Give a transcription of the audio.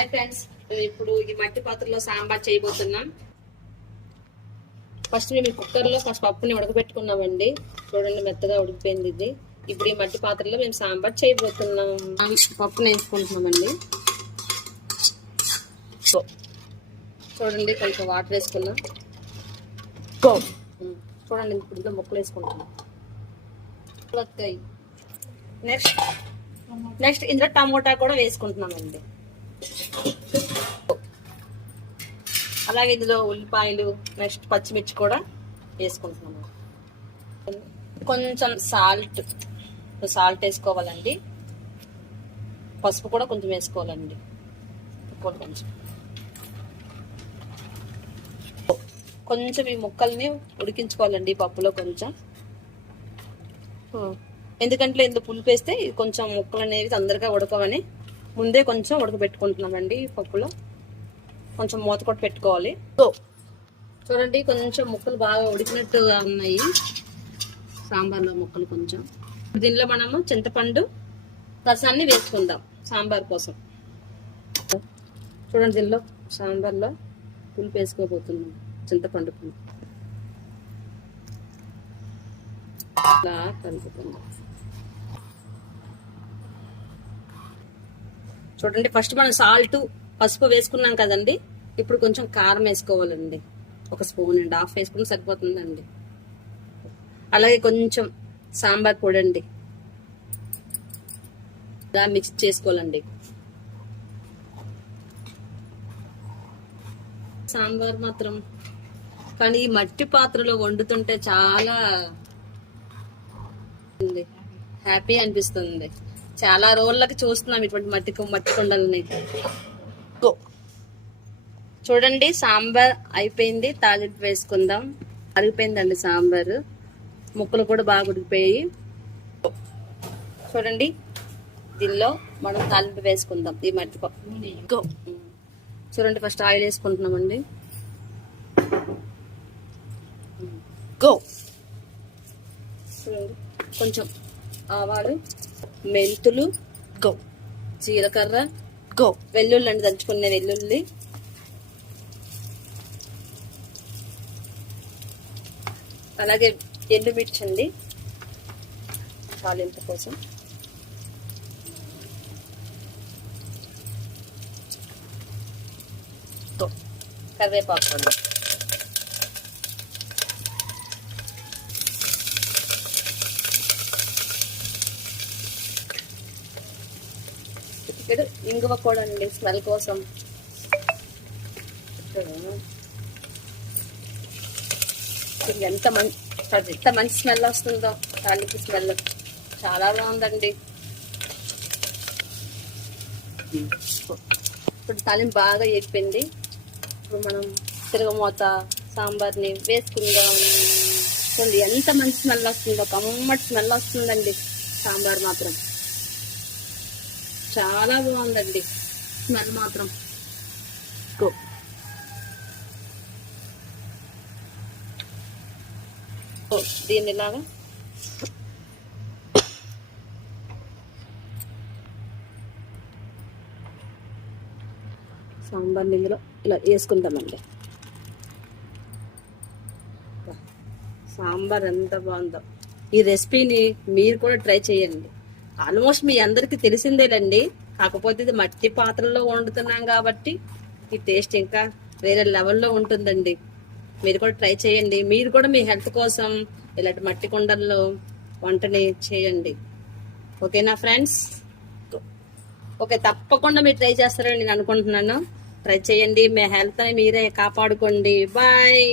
Hi friends, ఇప్పుడు ఈ మట్టి పాత్రలో సాంబార్ చేయబోతున్నాం. ఫస్ట్ మేము కుక్కర్లో పప్పుని ఉడకబెట్టుకున్నామండి. చూడండి, మెత్తగా ఉడికిపోయింది ఇది. ఇప్పుడు ఈ మట్టి పాత్రలో మేము సాంబార్ చేయబోతున్నాం. పప్పుని వేసుకుంటున్నామండి. చూడండి, కొంచెం వాటర్ వేసుకున్నాం. చూడండి, ఇప్పుడు ముక్కలు వేసుకుంటున్నాం. నెక్స్ట్ ఇందులో టమోటా కూడా వేసుకుంటున్నామండి. అలాగే ఇందులో ఉల్లిపాయలు, నెక్స్ట్ పచ్చిమిర్చి కూడా వేసుకుంటున్నాము. కొంచెం సాల్ట్ వేసుకోవాలండి. పసుపు కూడా కొంచెం వేసుకోవాలండి. కొంచెం ఈ ముక్కల్ని ఉడికించుకోవాలండి పప్పులో కొంచెం. ఎందుకంటే ఇందులో పులుపు వేస్తే కొంచెం ముక్కలు అనేవి తొందరగా ఉడకవని ముందే కొంచెం ఉడకబెట్టుకుంటున్నామండి. పప్పులో కొంచెం మూత కొట్టి పెట్టుకోవాలి. చూడండి, కొంచెం ముక్కలు బాగా ఉడికినట్టుగా ఉన్నాయి సాంబార్లో ముక్కలు కొంచెం. దీనిలో మనము చింతపండు రసాన్ని వేసుకుందాం సాంబార్ కోసం. చూడండి, దీనిలో సాంబార్లో పులుపు వేసుకోబోతున్నాం. చింతపండు పులుపు ఇలా కలుపుకుందాం. చూడండి, ఫస్ట్ మనం సాల్ట్ పసుపు వేసుకున్నాం కదండి. ఇప్పుడు కొంచెం కారం వేసుకోవాలండి. 1 స్పూన్ అండి, హాఫ్ వేసుకుని సరిపోతుందండి. అలాగే కొంచెం సాంబార్ పొడి అండి, ఇలా మిక్స్ చేసుకోవాలండి. సాంబార్ మాత్రం కానీ ఈ మట్టి పాత్రలో వండుతుంటే చాలా హ్యాపీ అనిపిస్తుంది. చాలా రోజులకి చూస్తున్నాం ఇటువంటి మట్టి కొండలని. చూడండి, సాంబార్ అయిపోయింది. తాలింపు వేసుకుందాం. అరిగిపోయిందండి సాంబారు. ముక్కలు కూడా బాగా ఉడికిపోయి. చూడండి, దీనిలో మనం తాలింపు వేసుకుందాం ఈ మట్టి పప్పు. చూడండి, ఫస్ట్ ఆయిల్ వేసుకుంటున్నామండి. చూడండి, కొంచెం ఆవాలు, మెంతులు, జీలకర్ర, వెల్లుల్లి అండి, దంచుకునే వెల్లుల్లి, అలాగే ఎండుమిర్చి అండి తాలింపు కోసం. కరివేపాకు అండి. ఇక్కడ ఇంగువ కూడా అండి, స్మెల్ కోసం. ఎంత మంచి స్మెల్ వస్తుందో తాలింపు స్మెల్. చాలా బాగుందండి. ఇప్పుడు తాలింపు బాగా ఎగిపోయింది. ఇప్పుడు మనం తిరగమూత సాంబార్ని వేసుకుందాం. చూడండి, ఎంత మంచి స్మెల్ వస్తుందో, కమ్మటి స్మెల్ వస్తుందండి. సాంబార్ మాత్రం చాలా బాగుందండి స్మెల్ మాత్రం. దీన్ని ఇలాగా సాంబార్ ఇందులో ఇలా వేసుకుందామండి. సాంబార్ ఎంత బాగుందో. ఈ రెసిపీని మీరు కూడా ట్రై చేయండి. ఆల్మోస్ట్ మీ అందరికి తెలిసిందేనండి. కాకపోతే ఇది మట్టి పాత్రలో వండుతున్నాం కాబట్టి ఈ టేస్ట్ ఇంకా వేరే లెవెల్లో ఉంటుందండి. మీరు కూడా ట్రై చేయండి. మీరు కూడా మీ హెల్త్ కోసం ఇలాంటి మట్టి కుండల్లో వంటని చేయండి. ఓకేనా ఫ్రెండ్స్? ఓకే, తప్పకుండా మీరు ట్రై చేస్తారని నేను అనుకుంటున్నాను. ట్రై చేయండి. మీ హెల్త్ ని మీరే కాపాడుకోండి. బాయ్.